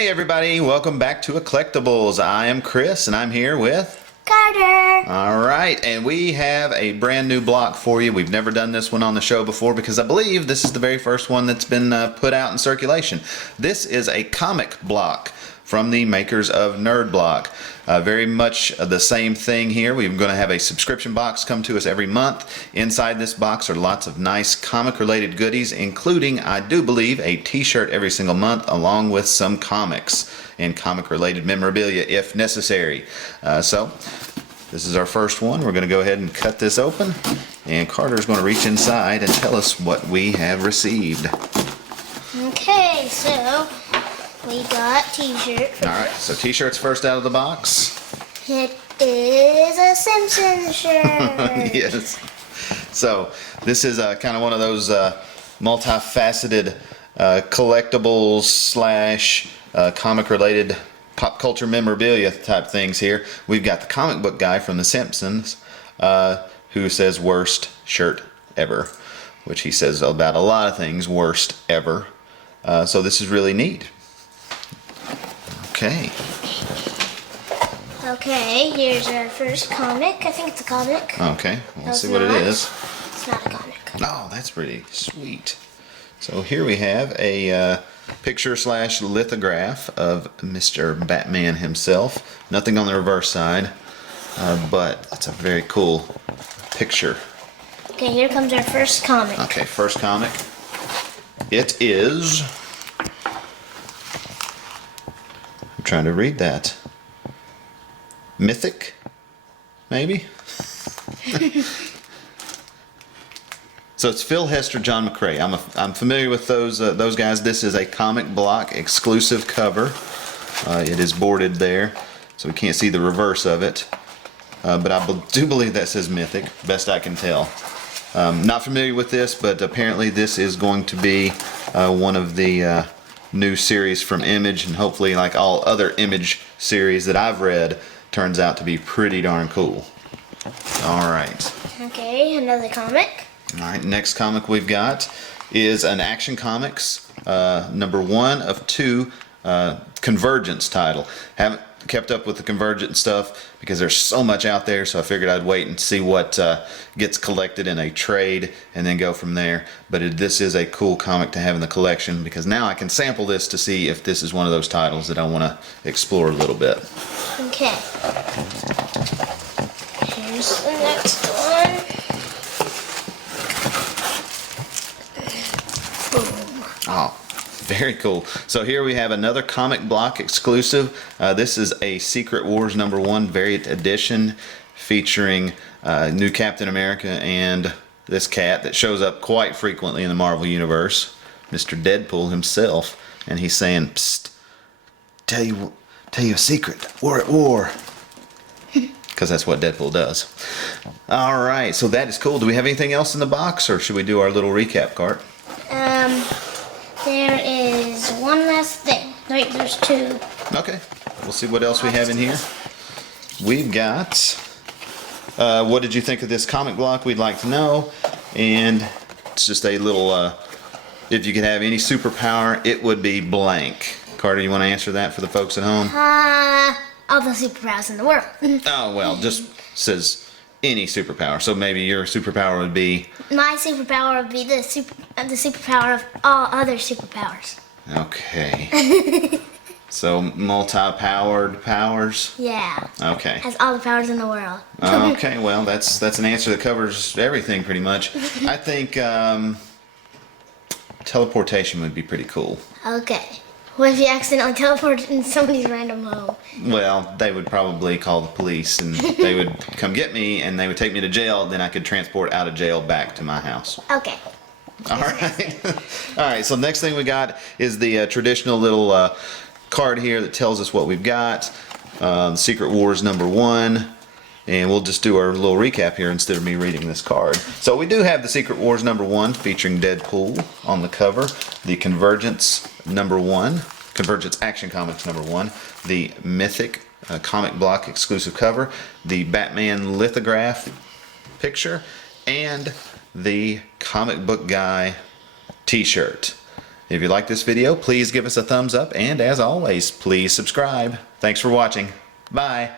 Hey everybody, welcome back to Eclectibles. I am Chris and I'm here with Carter. Alright, and we have a brand new block for you. We've never done this one on the show before because I believe this is the very first one that's been put out in circulation. This is a comic block from the makers of Nerd Block. Very much the same thing here. We're going to have a subscription box come to us every month. Inside this box are lots of nice comic related goodies, including, I do believe, a t-shirt every single month along with some comics and comic related memorabilia if necessary. So this is our first one. We're going to go ahead and cut this open, and Carter's going to reach inside and tell us what we have received. Okay, so we got t-shirt. Alright, so t-shirts first out of the box. It is a Simpsons shirt. Yes. So this is kind of one of those multifaceted collectibles slash comic related pop culture memorabilia type things here. We've got the comic book guy from The Simpsons who says worst shirt ever, which he says about a lot of things, worst ever. So this is really neat. Okay. Okay, here's our first comic. I think it's a comic. Okay, we'll No, see it's what it not. is. It's not a comic. Oh, that's pretty sweet. So here we have a picture slash lithograph of Mr. Batman himself. Nothing on the reverse side, but it's a very cool picture. Okay, here comes our first comic. Okay, first comic. It is... I'm trying to read that. Mythic? Maybe? So it's Phil Hester, John McCrae. I'm familiar with those guys. This is a comic block exclusive cover. It is boarded there, so we can't see the reverse of it. But I do believe that says Mythic, best I can tell. Not familiar with this, but apparently this is going to be one of the new series from Image, and hopefully, like all other Image series that I've read, turns out to be pretty darn cool. Alright. Okay, another comic. Alright, next comic we've got is an Action Comics number 1 of 2 Convergence title. Haven't kept up with the Convergence stuff because there's so much out there, so I figured I'd wait and see what gets collected in a trade and then go from there. But this is a cool comic to have in the collection because now I can sample this to see if this is one of those titles that I want to explore a little bit. Okay. Here's the next one. Boom. Oh, very cool. So here we have another comic block exclusive. This is a Secret Wars number 1 variant edition featuring new Captain America and this cat that shows up quite frequently in the Marvel Universe, Mr. Deadpool himself, and he's saying, "Psst, tell you a secret. We're at war." Because that's what Deadpool does. All right, so that is cool. Do we have anything else in the box, or should we do our little recap card? There is one last thing. Wait, there's 2. Okay, we'll see what else we have in here. We've got, what did you think of this comic block? We'd like to know. And it's just a little, if you could have any superpower, it would be blank. Carter, you want to answer that for the folks at home? All the superpowers in the world. Oh, well, just says any superpower. So maybe your superpower would be... My superpower would be the superpower of all other superpowers. Okay. So multi-powered powers? Yeah. Okay. Has all the powers in the world. Okay, well, that's an answer that covers everything pretty much. I think teleportation would be pretty cool. Okay. What if you accidentally teleport in somebody's random home? Well, they would probably call the police and they would come get me and they would take me to jail. Then I could transport out of jail back to my house. Okay. All right. All right, so next thing we got is the traditional little card here that tells us what we've got. Secret Wars number 1. And we'll just do our little recap here instead of me reading this card. So we do have the Secret Wars number 1 featuring Deadpool on the cover. The Convergence number 1. Convergence Action Comics number 1. The Mythic comic block exclusive cover. The Batman lithograph picture. And the comic book guy t-shirt. If you like this video, please give us a thumbs up, and as always, please subscribe. Thanks for watching. Bye.